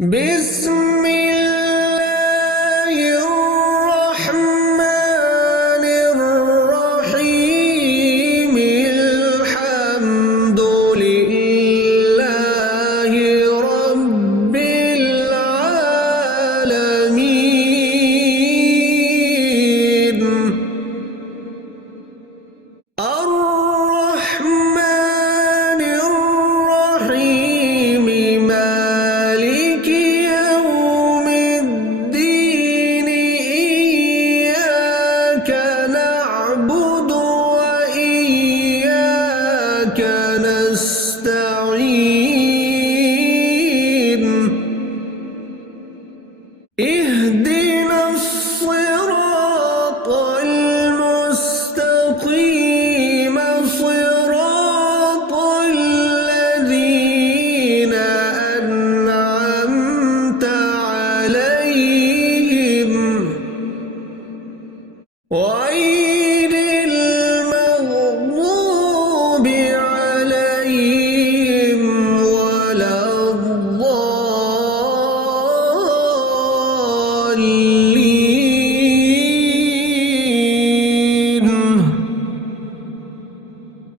بسم الله الرحمن الرحيم الحمد لله رب العالمين الرحمن الرحيم مالك يوم الدين إياك نعبد وإياك نستعين اهدنا الصراط المستقيم صراط الذين أنعمت عليهم غير